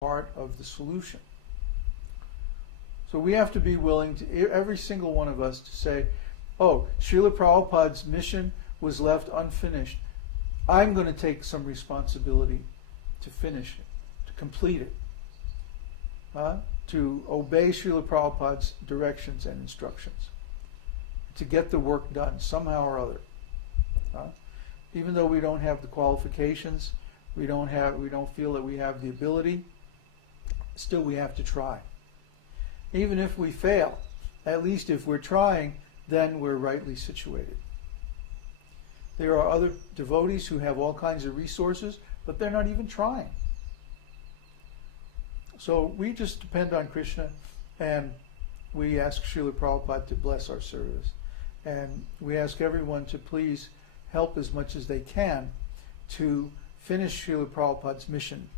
part of the solution. So we have to be willing to, every single one of us, to say, oh, Srila Prabhupada's mission was left unfinished. I'm going to take some responsibility to finish it, to complete it, to obey Srila Prabhupada's directions and instructions, to get the work done somehow or other. Even though we don't have the qualifications, we don't feel that we have the ability, still we have to try. Even if we fail, at least if we're trying, then we're rightly situated. There are other devotees who have all kinds of resources, but they're not even trying. So we just depend on Krishna, and we ask Srila Prabhupada to bless our service. And we ask everyone to please help as much as they can to finish Srila Prabhupada's mission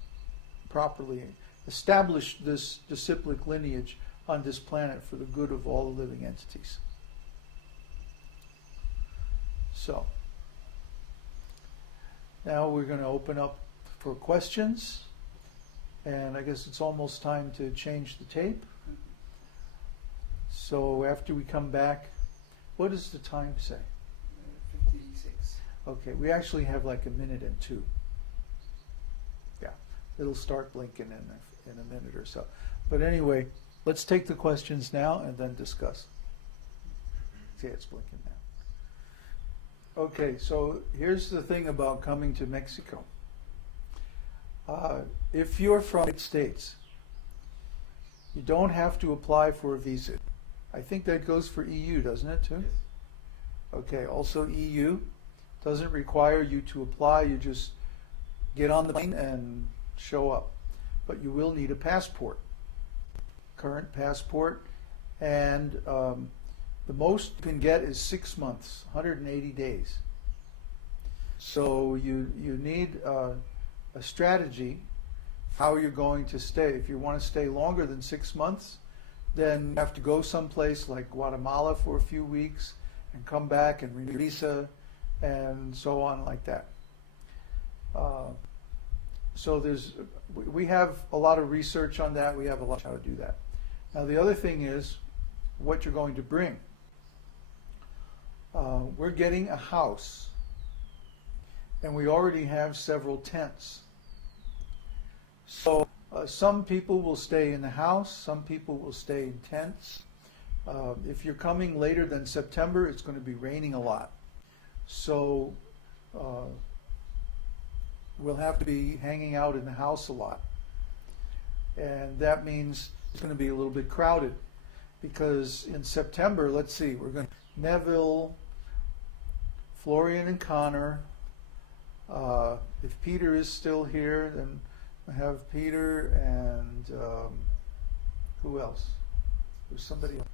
properly, establish this disciplic lineage on this planet for the good of all the living entities. So, now we're going to open up for questions, and I guess it's almost time to change the tape. So after we come back, what does the time say? 56. Okay, we actually have like a minute and two. Yeah, it'll start blinking in a minute or so. But anyway, let's take the questions now and then discuss. See, it's blinking now. Okay, so here's the thing about coming to Mexico. If you're from the United States, you don't have to apply for a visa. I think that goes for EU, doesn't it, too? Yes. Okay, also EU doesn't require you to apply. You just get on the plane and show up. But you will need a passport, current passport, and the most you can get is 6 months, 180 days. So you need a strategy how you're going to stay. If you want to stay longer than 6 months, then you have to go someplace like Guatemala for a few weeks and come back and renew your visa and so on like that. So we have a lot of research on that. We have a lot how to do that. Now the other thing is what you're going to bring. We're getting a house, and we already have several tents. So some people will stay in the house, some people will stay in tents. If you're coming later than September, it's going to be raining a lot. So we'll have to be hanging out in the house a lot. And that means it's going to be a little bit crowded. Because in September, let's see, we're going to Neville, Florian and Connor. If Peter is still here, then I have Peter and who else? There's somebody else.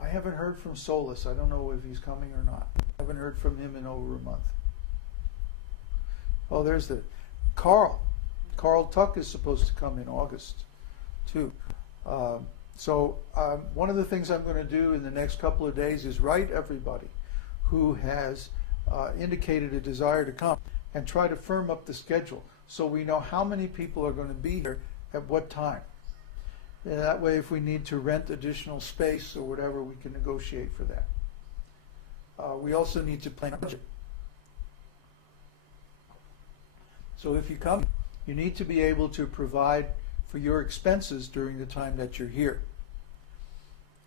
I haven't heard from Solus. I don't know if he's coming or not. I haven't heard from him in over a month. Oh, there's the Carl. Carl Tuck is supposed to come in August, too. So one of the things I'm going to do in the next couple of days is write everybody who has indicated a desire to come and try to firm up the schedule so we know how many people are going to be here at what time. And that way, if we need to rent additional space or whatever, we can negotiate for that. We also need to plan a budget. So if you come, you need to be able to provide for your expenses during the time that you're here.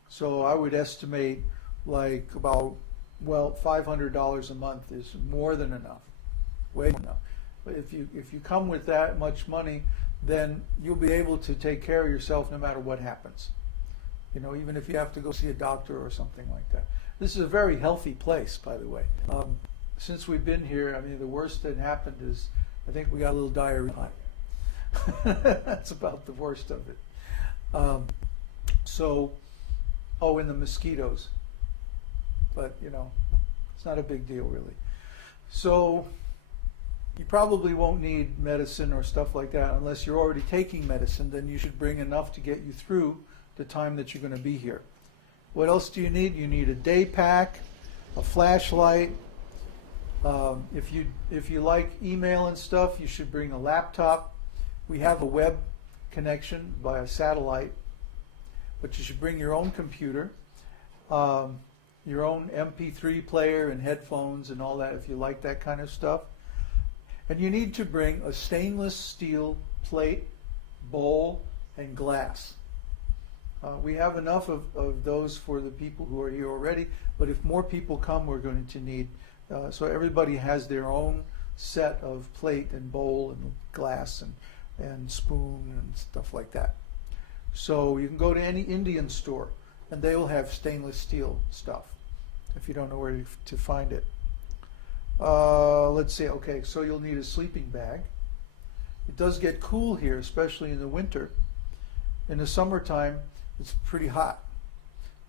So I would estimate like about, well, $500 a month is more than enough, way more enough. But if you come with that much money, then you'll be able to take care of yourself no matter what happens. You know, even if you have to go see a doctor or something like that. This is a very healthy place, by the way. Since we've been here, I mean, the worst that happened is I think we got a little diarrhea. That's about the worst of it. And the mosquitoes. But, you know, it's not a big deal, really. So you probably won't need medicine or stuff like that unless you're already taking medicine. Then you should bring enough to get you through the time that you're going to be here. What else do you need? You need a day pack, a flashlight. If you like email and stuff, you should bring a laptop. We have a web connection via satellite, but you should bring your own computer, your own MP3 player and headphones and all that if you like that kind of stuff. And you need to bring a stainless steel plate, bowl, and glass. We have enough of those for the people who are here already, but if more people come, we're going to need, so everybody has their own set of plate and bowl and glass and spoon and stuff like that. So you can go to any Indian store and they will have stainless steel stuff if you don't know where to find it. Let's see, okay, so you'll need a sleeping bag. It does get cool here, especially in the winter. In the summertime, it's pretty hot.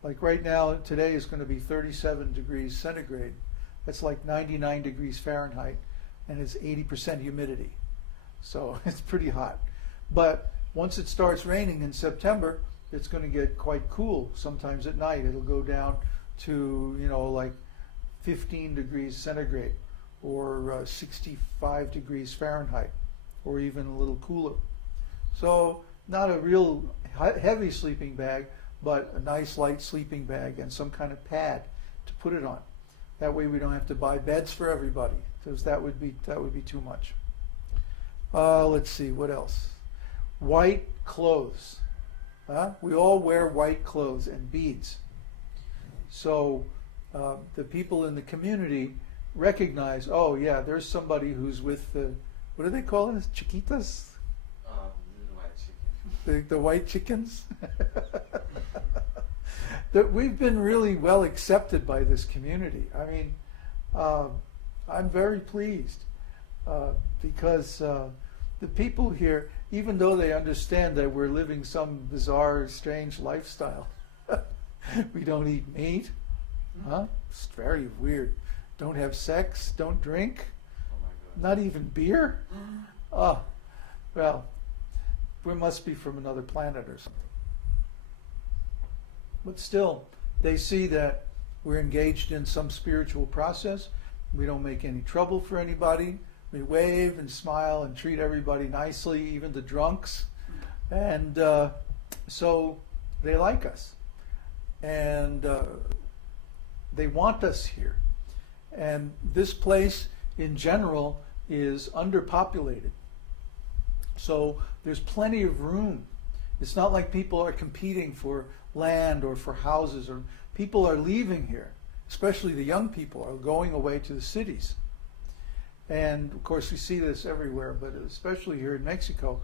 Like right now, today is going to be 37 degrees centigrade. That's like 99 degrees Fahrenheit, and it's 80% humidity. So it's pretty hot. But once it starts raining in September, it's going to get quite cool. Sometimes at night, it'll go down to, you know, like 15 degrees centigrade or 65 degrees Fahrenheit, or even a little cooler. So not a real heavy sleeping bag, but a nice light sleeping bag and some kind of pad to put it on. That way we don't have to buy beds for everybody, because that would be too much. Let's see, what else? White clothes. We all wear white clothes and beads. So the people in the community recognize, oh yeah, there's somebody who's with the, what do they call it? Chiquitas? White chicken. The white chickens? That we've been really well accepted by this community. I mean, I'm very pleased because the people here, even though they understand that we're living some bizarre, strange lifestyle, we don't eat meat, it's very weird. Don't have sex, don't drink, not even beer. Oh, well, we must be from another planet or something. But still, they see that we're engaged in some spiritual process. We don't make any trouble for anybody. We wave and smile and treat everybody nicely, even the drunks. And so they like us. And they want us here. And this place, in general, is underpopulated. So there's plenty of room. It's not like people are competing for land or for houses, or people are leaving here, especially the young people are going away to the cities. And of course we see this everywhere, but especially here in Mexico,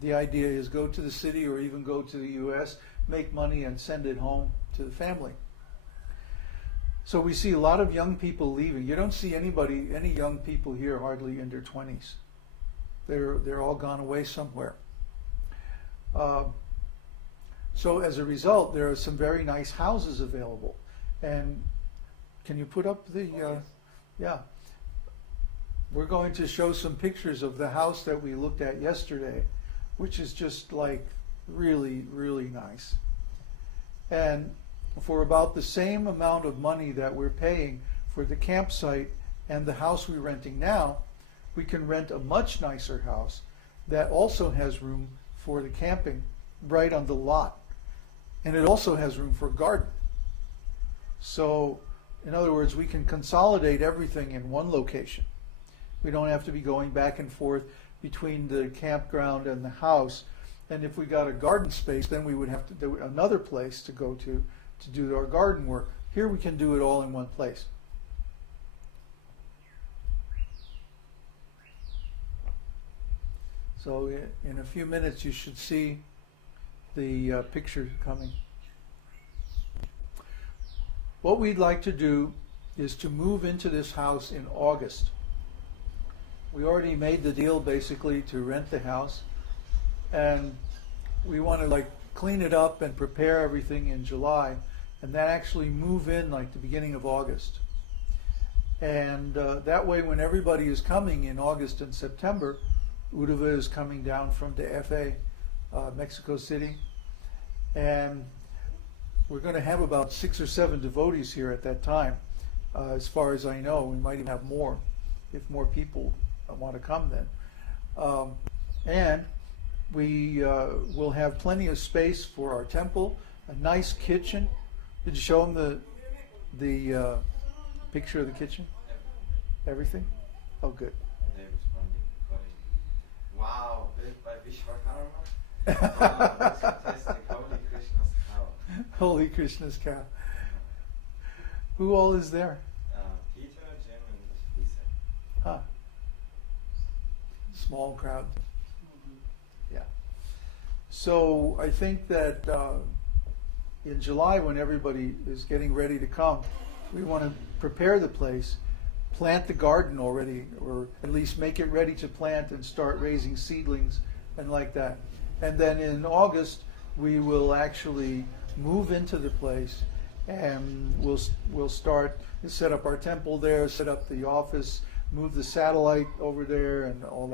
the idea is go to the city or even go to the US, make money and send it home to the family. So we see a lot of young people leaving. You don't see any young people here hardly in their 20s. They're all gone away somewhere. So as a result, there are some very nice houses available. And can you put up the, yeah. We're going to show some pictures of the house that we looked at yesterday, which is just like really, really nice. And for about the same amount of money that we're paying for the campsite and the house we're renting now, we can rent a much nicer house that also has room for the camping right on the lot. And it also has room for a garden. So, in other words, we can consolidate everything in one location. We don't have to be going back and forth between the campground and the house. And if we got a garden space, then we would have to do another place to go to do our garden work. Here we can do it all in one place. So in a few minutes you should see the picture coming. What we'd like to do is to move into this house in August. We already made the deal basically to rent the house, and we want to like clean it up and prepare everything in July, and then actually move in like the beginning of August. And that way when everybody is coming in August and September, Uddhava is coming down from the FA, Mexico City, and we're going to have about 6 or 7 devotees here at that time. As far as I know, we might even have more if more people want to come then. And we will have plenty of space for our temple, a nice kitchen. Did you show them the picture of the kitchen? Everything? Oh, good. They responding, calling, wow, built by Vishwakarma? Wow, that's fantastic. Holy Krishna's cow. Holy Krishna's cow. Who all is there? Peter, Jim, and Lisa. Ah. Small crowd. Yeah. So I think that in July, when everybody is getting ready to come, we want to prepare the place, plant the garden already, or at least make it ready to plant and start raising seedlings and like that. And then in August, we will actually move into the place, and we'll start to set up our temple there, set up the office, move the satellite over there, and all that.